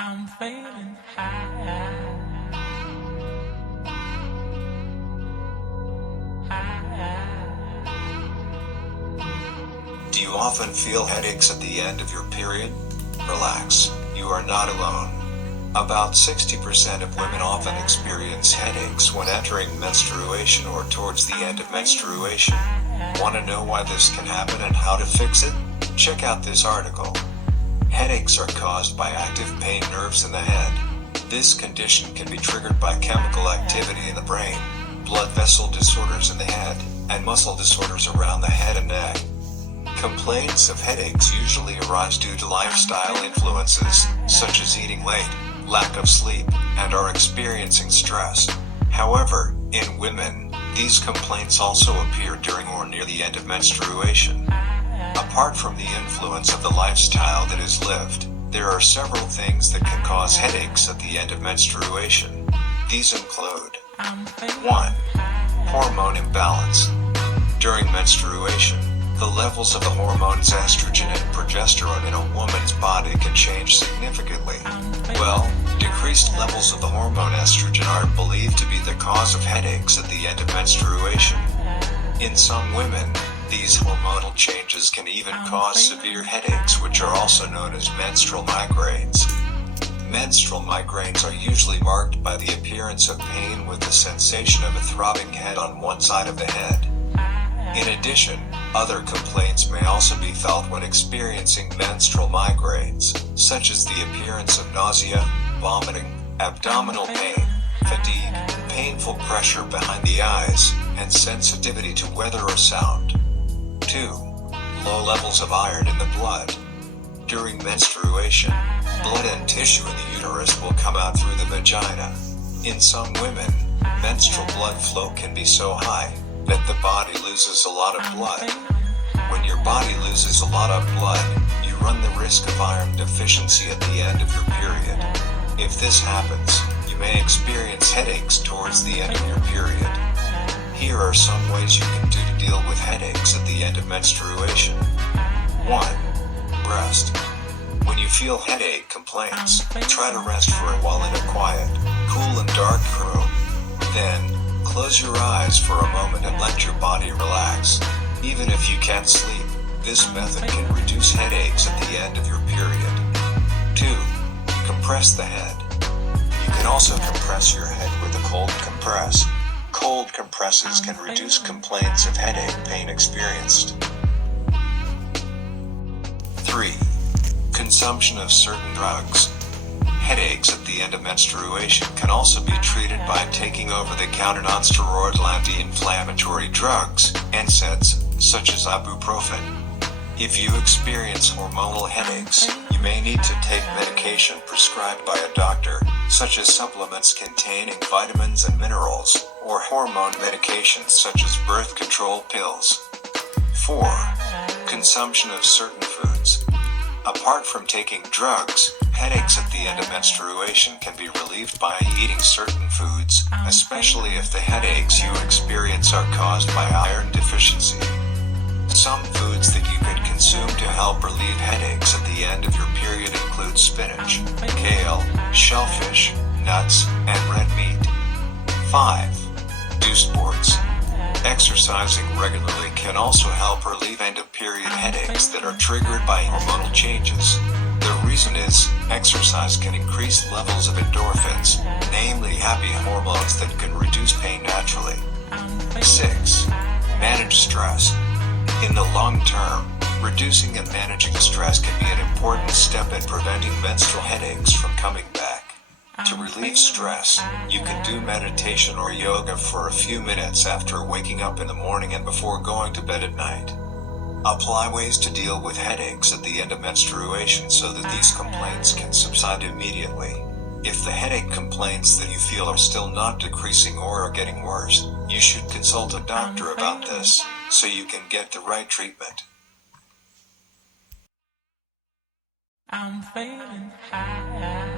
I'm feeling high. Do you often feel headaches at the end of your period? Relax, you are not alone. About 60% of women often experience headaches when entering menstruation or towards the end of menstruation. Want to know why this can happen and how to fix it? Check out this article. Headaches are caused by active pain nerves in the head. This condition can be triggered by chemical activity in the brain, blood vessel disorders in the head, and muscle disorders around the head and neck. Complaints of headaches usually arise due to lifestyle influences, such as eating late, lack of sleep, and are experiencing stress. However, in women, these complaints also appear during or near the end of menstruation. Apart from the influence of the lifestyle that is lived, there are several things that can cause headaches at the end of menstruation. These include 1. Hormone imbalance. During menstruation, the levels of the hormones estrogen and progesterone in a woman's body can change significantly. Decreased levels of the hormone estrogen are believed to be the cause of headaches at the end of menstruation. In some women, these hormonal changes can even cause severe headaches, which are also known as menstrual migraines. Menstrual migraines are usually marked by the appearance of pain with the sensation of a throbbing head on one side of the head. In addition, other complaints may also be felt when experiencing menstrual migraines, such as the appearance of nausea, vomiting, abdominal pain, fatigue, painful pressure behind the eyes, and sensitivity to weather or sound. 2. Low levels of iron in the blood. During menstruation, blood and tissue in the uterus will come out through the vagina. In some women, menstrual blood flow can be so high that the body loses a lot of blood. When your body loses a lot of blood, you run the risk of iron deficiency at the end of your period. If this happens, you may experience headaches towards the end of your period. Here are some ways you can do to deal with headaches at the end of menstruation. 1. Rest. When you feel headache complaints, try to rest for a while in a quiet, cool and dark room. Then, close your eyes for a moment and let your body relax. Even if you can't sleep, this method can reduce headaches at the end of your period. 2. Compress the head. You can also compress your head with a cold compress. Cold compresses can reduce complaints of headache pain experienced. 3. Consumption of certain drugs. Headaches at the end of menstruation can also be treated by taking over-the-counter non-steroidal anti-inflammatory drugs, NSAIDs, such as ibuprofen. If you experience hormonal headaches, you may need to take medication prescribed by a doctor, such as supplements containing vitamins and minerals, or hormone medications such as birth control pills. 4. Consumption of certain foods. Apart from taking drugs, headaches at the end of menstruation can be relieved by eating certain foods, especially if the headaches you experience are caused by iron deficiency. Some foods that you could consume to help relieve headaches at the end of your period include spinach, kale, shellfish, nuts, and red meat. 5. Do sports. Exercising regularly can also help relieve end-of-period headaches that are triggered by hormonal changes. The reason is, exercise can increase levels of endorphins, namely happy hormones that can reduce pain naturally. 6. Manage stress. In the long term, reducing and managing stress can be an important step in preventing menstrual headaches from coming back. To relieve stress, you can do meditation or yoga for a few minutes after waking up in the morning and before going to bed at night. Apply ways to deal with headaches at the end of menstruation so that these complaints can subside immediately. If the headache complaints that you feel are still not decreasing or are getting worse, you should consult a doctor about this, so you can get the right treatment. I'm feeling high.